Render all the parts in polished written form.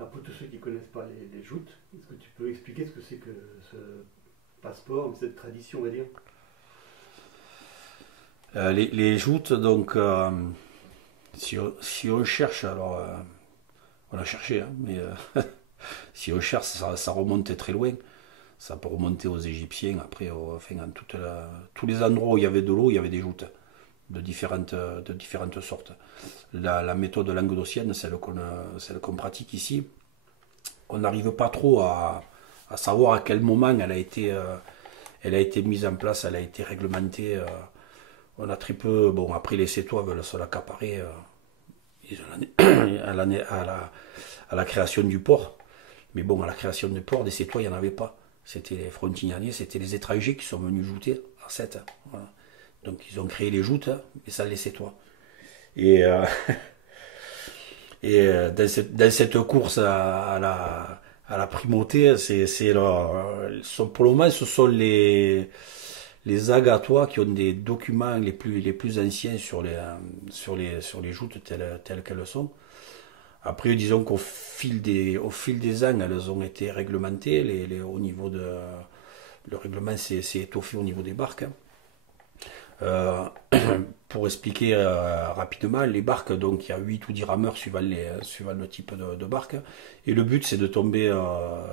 Alors pour tous ceux qui ne connaissent pas les joutes, est-ce que tu peux expliquer ce que c'est que ce passeport, cette tradition, on va dire? Les joutes, donc, si on cherche, alors, on a cherché, hein, mais si on cherche, ça remonte très loin. Ça peut remonter aux Égyptiens, après, enfin, tous les endroits où il y avait de l'eau, il y avait des joutes de différentes sortes. La méthode languedocienne, celle qu'on pratique ici, on n'arrive pas trop à savoir à quel moment elle a été mise en place, elle a été réglementée. On a très peu. Bon, après, les Sétois veulent se l'accaparer à la création du port. Mais bon, à la création du port, des Sétois, il n'y en avait pas. C'était les Frontignanais, c'était les étrangers qui sont venus jouter à Sète. Voilà. Donc, ils ont créé les joutes, et ça, les Sétois. Et, dans cette course à la primauté, pour le moment, ce sont les Agatois qui ont des documents les plus anciens sur les joutes telles qu'elles sont. Après, disons au fil des ans, elles ont été réglementées. Au niveau le règlement s'est étoffé au niveau des barques. Euh, pour expliquer rapidement, les barques, donc il y a 8 ou 10 rameurs suivant le type de barque. Et le but, c'est de tomber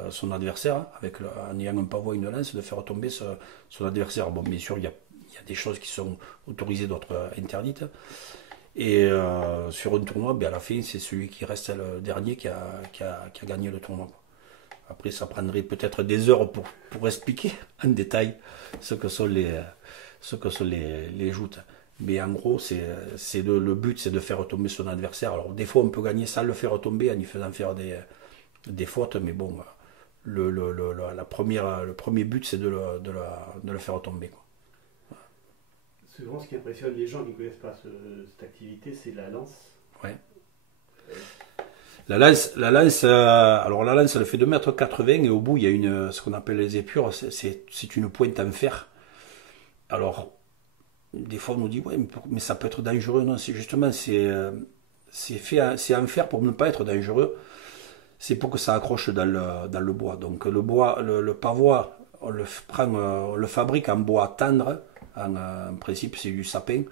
son adversaire, en ayant un pavois et une lance, de faire tomber son adversaire. Bon, bien sûr, il y a des choses qui sont autorisées, d'autres interdites. Et sur un tournoi, ben, à la fin, c'est celui qui reste le dernier qui a gagné le tournoi. Après, ça prendrait peut-être des heures pour expliquer en détail ce que sont les joutes. Mais en gros, le but, c'est de faire tomber son adversaire. Alors, des fois, on peut gagner sans le faire tomber, en lui faisant faire des fautes, mais bon, le premier but, c'est de le faire tomber, quoi. Souvent, ce qui impressionne les gens qui ne connaissent pas cette activité, c'est la lance. Ouais. Euh, Alors la lance, elle fait 2,80 m et au bout, il y a ce qu'on appelle les épures, c'est une pointe en fer. Alors, des fois, on nous dit, ouais, mais ça peut être dangereux. Non, c'est justement, c'est en fer pour ne pas être dangereux. C'est pour que ça accroche dans le bois. Donc, le bois, le pavois, on le fabrique en bois tendre. En principe, c'est du sapin,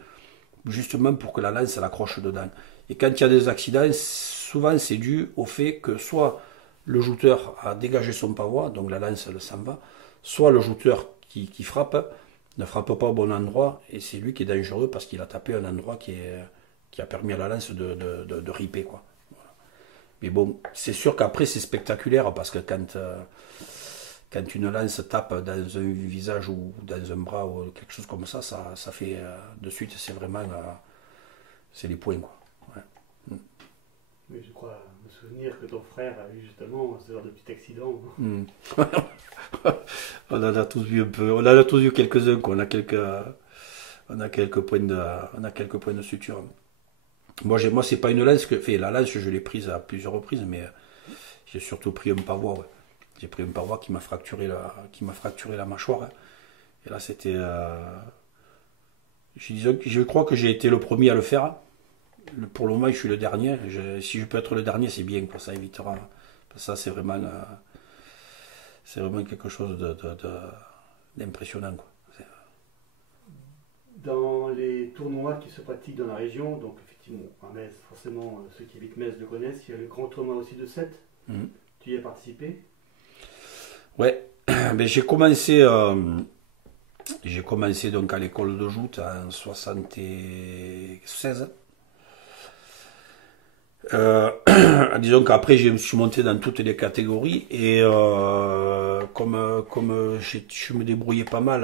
justement pour que la lance, elle accroche dedans. Et quand il y a des accidents, souvent, c'est dû au fait que soit le jouteur a dégagé son pavois, donc la lance, elle s'en va, soit le jouteur qui frappe ne frappe pas au bon endroit, et c'est lui qui est dangereux parce qu'il a tapé un endroit qui a permis à la lance de riper, quoi. Mais bon, c'est sûr qu'après c'est spectaculaire parce que quand une lance tape dans un visage ou dans un bras ou quelque chose comme ça fait de suite, c'est vraiment c'est les points, quoi. Ouais. Mais je crois me souvenir que ton frère a eu justement ce genre de petit accident. Mm. On en a tous vu un peu, on en a tous vu quelques-uns, quoi. On a quelques points de suture. Moi, c'est pas une lance la lance, je l'ai prise à plusieurs reprises, mais j'ai surtout pris un pavois. Ouais. J'ai pris un pavois qui m'a fracturé la mâchoire. Hein. Et là, c'était, je crois que j'ai été le premier à le faire. Pour le moment, je suis le dernier. Si je peux être le dernier, c'est bien, quoi. Ça évitera. Ça, c'est vraiment quelque chose d'impressionnant, quoi. Dans les tournois qui se pratiquent dans la région, donc effectivement, à Metz, forcément, ceux qui habitent Metz le connaissent, il y a le grand tournoi aussi de Sète. Mhm. Tu y as participé? Ouais, ben, j'ai commencé donc à l'école de joute en 76. Disons qu'après je me suis monté dans toutes les catégories et comme je me débrouillais pas mal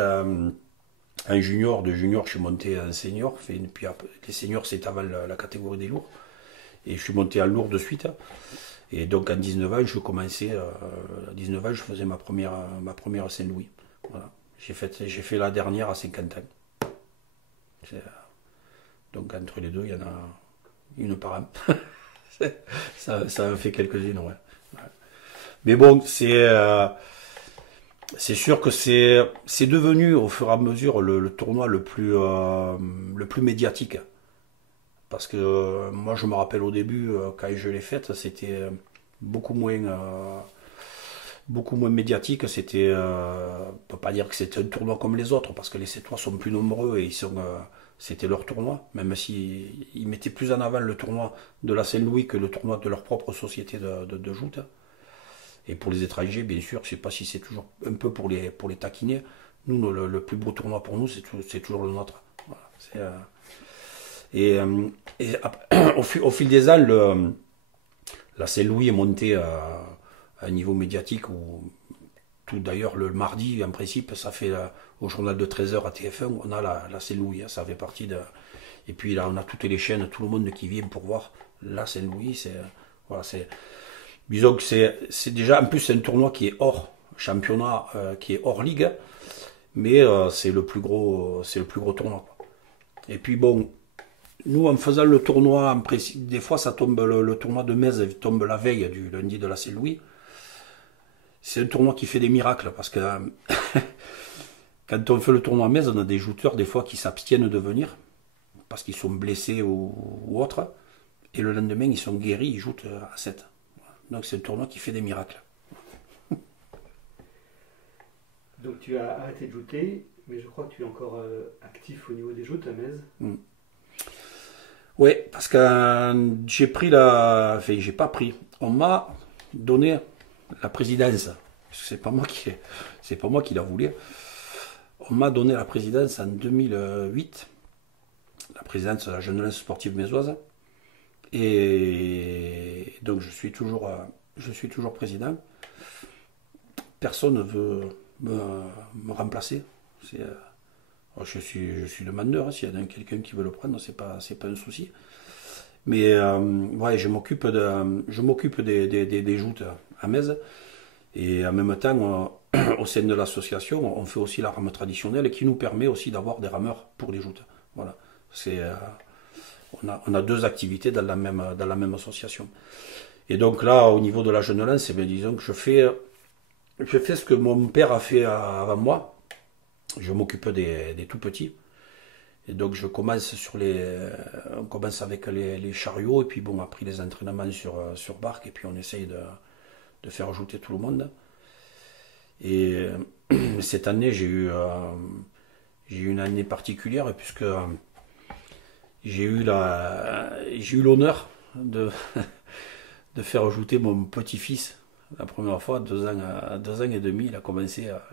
en junior, de junior je suis monté en senior, puis après, les seniors c'est avant la catégorie des lourds et je suis monté en lourd de suite. Et donc à 19 ans, à 19 ans, je faisais ma première Saint-Louis. Voilà. J'ai fait la dernière à 50 ans. Donc entre les deux, il y en a une par an. Ça en fait quelques-unes, ouais. Ouais. Mais bon, c'est sûr que c'est devenu au fur et à mesure le tournoi le plus médiatique. Parce que moi, je me rappelle au début, quand je l'ai faite, c'était beaucoup moins médiatique. C'était, on peut pas dire que c'était un tournoi comme les autres, parce que les Sétois sont plus nombreux et c'était leur tournoi, même si ils mettaient plus en avant le tournoi de la Saint-Louis que le tournoi de leur propre société de joute. Et pour les étrangers, bien sûr, je sais pas si c'est toujours un peu pour les taquiner. Nous, le plus beau tournoi pour nous, c'est toujours le nôtre. Voilà, au fil des ans, la Saint-Louis est montée à un niveau médiatique où tout d'ailleurs le mardi, en principe, ça fait au journal de 13h à TF1, on a la Saint-Louis, hein, ça fait partie de. Et puis là, on a toutes les chaînes, tout le monde qui vient pour voir la Saint-Louis. Voilà, disons que c'est déjà, en plus, c'est un tournoi qui est hors championnat, qui est hors ligue, mais c'est le plus gros tournoi, quoi. Et puis bon, nous, en faisant le tournoi, des fois, ça tombe, le tournoi de Metz tombe la veille du lundi de la Saint-Louis. C'est un tournoi qui fait des miracles, parce que quand on fait le tournoi à Metz, on a des jouteurs, des fois, qui s'abstiennent de venir, parce qu'ils sont blessés ou autre, et le lendemain, ils sont guéris, ils jouent à 7. Donc c'est un tournoi qui fait des miracles. Donc tu as arrêté de jouter, mais je crois que tu es encore actif au niveau des joutes à Metz. Oui, parce que j'ai pris enfin, j'ai pas pris. On m'a donné la présidence. C'est pas moi qui la voulais. On m'a donné la présidence en 2008. La présidence de la Jeunesse sportive mésoise. Et donc je suis toujours président. Personne ne veut me remplacer. Je suis demandeur, s'il y a quelqu'un qui veut le prendre, c'est pas un souci. Mais ouais, je m'occupe des joutes à Metz. Et en même temps, au sein de l'association, on fait aussi la rame traditionnelle qui nous permet aussi d'avoir des rameurs pour les joutes. Voilà. On a deux activités dans la même association. Et donc là, au niveau de la jeune lance, disons que je fais ce que mon père a fait avant moi. Je m'occupe des tout petits. Et donc on commence avec les chariots, et puis bon, après les entraînements sur barque, et puis on essaye de faire ajouter tout le monde. Et cette année, j'ai eu une année particulière, puisque j'ai eu l'honneur de faire ajouter mon petit-fils la première fois, 2 ans et demi, il a commencé à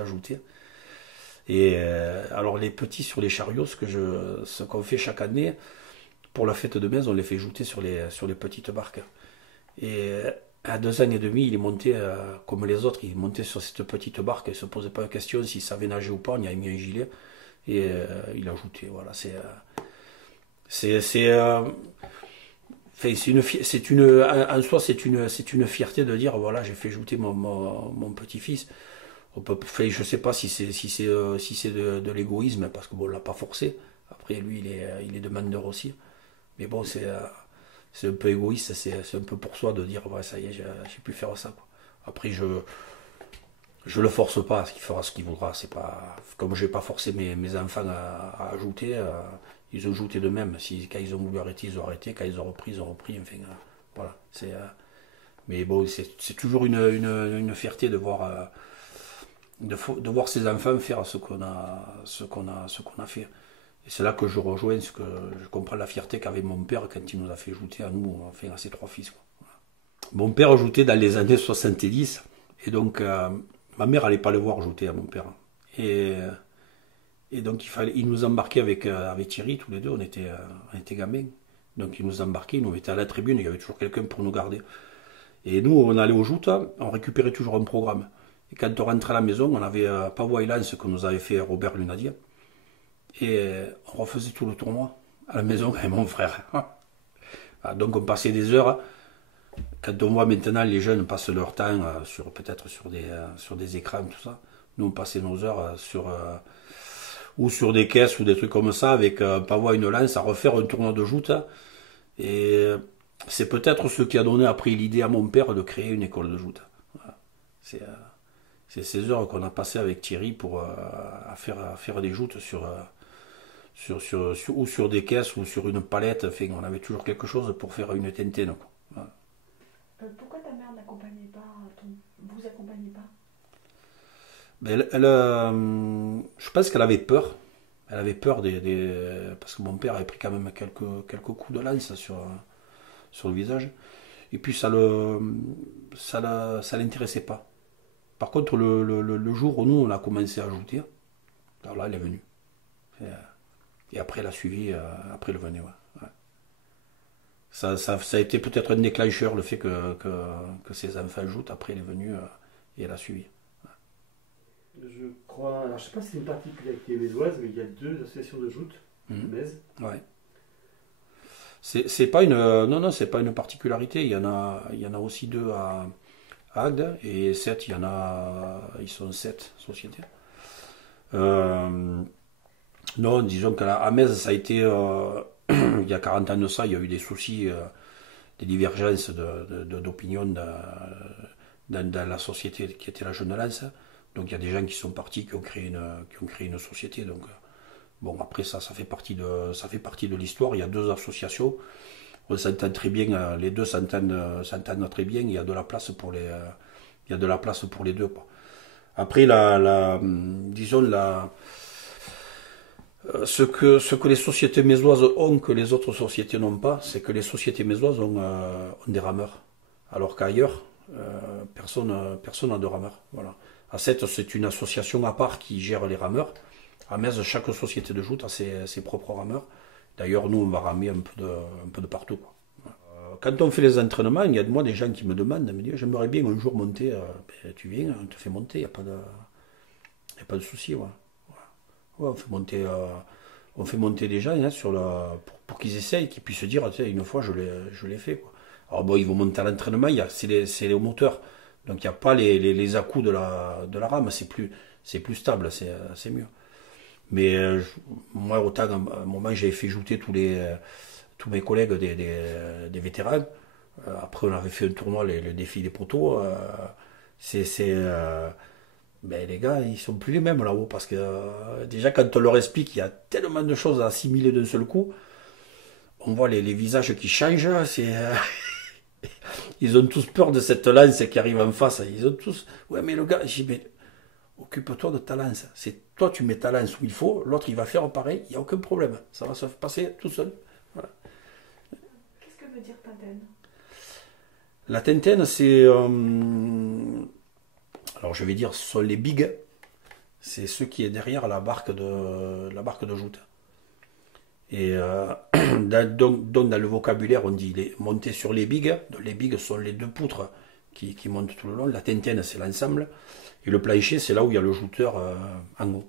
ajouter. Et alors les petits sur les chariots, ce qu'on fait chaque année pour la fête de Metz, on les fait ajouter sur les petites barques. Et à 2 ans et demi, il est monté comme les autres, il est monté sur cette petite barque, il ne se posait pas la question s'il savait nager ou pas, on y a mis un gilet et il a ajouté. Voilà, en soi, c'est une fierté de dire voilà, j'ai fait ajouter mon petit-fils. Je ne sais pas si c'est de l'égoïsme, parce que bon, on l'a pas forcé. Après, lui, il est demandeur aussi. Mais bon, c'est un peu égoïste, c'est un peu pour soi de dire ouais, ça y est, j'ai pu faire ça, quoi. Après, je le force pas, il fera ce qu'il voudra. C'est pas comme je vais pas forcer mes enfants à ajouter. Ils ont ajouté d'eux-mêmes. Quand ils ont voulu arrêter, ils ont arrêté. Quand ils ont repris, ils ont repris. Enfin, voilà. Mais bon, c'est toujours une fierté de voir ses enfants faire ce qu'on a fait. Et c'est là que je rejoins je comprends la fierté qu'avait mon père quand il nous a fait ajouter à nous, enfin à ses 3 fils, quoi. Mon père ajoutait dans les années 70, et donc ma mère n'allait pas le voir ajouter à mon père. Et donc il nous embarquait avec Thierry, tous les deux, on était gamins. Donc il nous embarquait, il nous mettait à la tribune, il y avait toujours quelqu'un pour nous garder. Et nous, on allait aux joutes, on récupérait toujours un programme. Et quand on rentrait à la maison, on avait Pavois et Lance que nous avait fait Robert Lunadier. Et on refaisait tout le tournoi à la maison avec mon frère. Donc on passait des heures. Quand on voit maintenant les jeunes passent leur temps peut-être sur des écrans, tout ça. Nous on passait nos heures ou sur des caisses ou des trucs comme ça avec Pavois et une Lance à refaire un tournoi de joute. Et c'est peut-être ce qui a donné après l'idée à mon père de créer une école de joute. Voilà. C'est ces heures qu'on a passées avec Thierry pour à faire des joutes ou sur des caisses ou sur une palette. Enfin, on avait toujours quelque chose pour faire une tentaine, quoi. Voilà. Pourquoi ta mère n'accompagnait pas vous accompagnait pas? Mais je pense qu'elle avait peur. Elle avait peur parce que mon père avait pris quand même quelques coups de lance sur le visage. Et puis ça l'intéressait pas. Par contre, le jour où nous on a commencé à ajouter, alors là elle est venue. Et après elle a suivi, après elle venait. Ouais. Ouais. Ça a été peut-être un déclencheur, le fait que ses enfants jouent. Après elle est venue et elle a suivi. Je crois, alors je ne sais pas si c'est une particularité médoise, mais il y a 2 associations de joutes, Metz. Ouais. C'est pas une, non, c'est pas une particularité. Il y en a aussi 2 à Agde et 7, ils sont 7 sociétés. Non, disons qu'à Metz, ça a été, il y a 40 ans de ça, il y a eu des soucis, des divergences d'opinion dans la société qui était la Jeune Lance. Donc il y a des gens qui sont partis, qui ont créé une société. Donc bon, après ça fait partie de l'histoire. Il y a 2 associations. On s'entend très bien, les 2 s'entendent très bien. Il y a de la place pour les 2. Quoi. Après disons ce que les sociétés mésoises ont que les autres sociétés n'ont pas, c'est que les sociétés mésoises ont des rameurs, alors qu'ailleurs personne n'a de rameurs. Voilà. À 7, c'est une association à part qui gère les rameurs. À Metz, chaque société de joute a ses propres rameurs. D'ailleurs, nous, on va ramer un peu de partout. Quoi. Quand on fait les entraînements, il y a de moi des gens qui me demandent, me disent, j'aimerais bien un jour monter. Ben, tu viens, on te fait monter, il n'y a pas de souci. Ouais. Ouais, on fait monter des gens pour qu'ils essayent, qu'ils puissent se dire, une fois, je l'ai fait. Quoi. Alors bon, ils vont monter à l'entraînement, c'est les moteurs. Donc il n'y a pas les à-coups de la rame, c'est plus stable, c'est mieux. Mais moi, autant à un moment, j'avais fait jouter tous mes collègues des vétérans. Après, on avait fait un tournoi, le défi des poteaux. Ben, les gars, ils sont plus les mêmes là-haut. Parce que déjà, quand on leur explique qu'il y a tellement de choses à assimiler d'un seul coup, on voit les visages qui changent. Ils ont tous peur de cette lance qui arrive en face. Ils ont tous. Ouais, mais le gars, j'ai dit, mais occupe-toi de ta lance. C'est toi, tu mets ta lance où il faut, l'autre, il va faire pareil, il n'y a aucun problème. Ça va se passer tout seul. Voilà. Qu'est-ce que veut dire Tintaine? La Tintaine, c'est. Alors, je vais dire, ce sont les bigs. C'est ce qui est derrière la barque de joute. Et donc dans le vocabulaire, on dit monter sur les bigs. Les bigs sont les 2 poutres qui montent tout le long. La tintaine, c'est l'ensemble. Et le plancher, c'est là où il y a le jouteur en haut.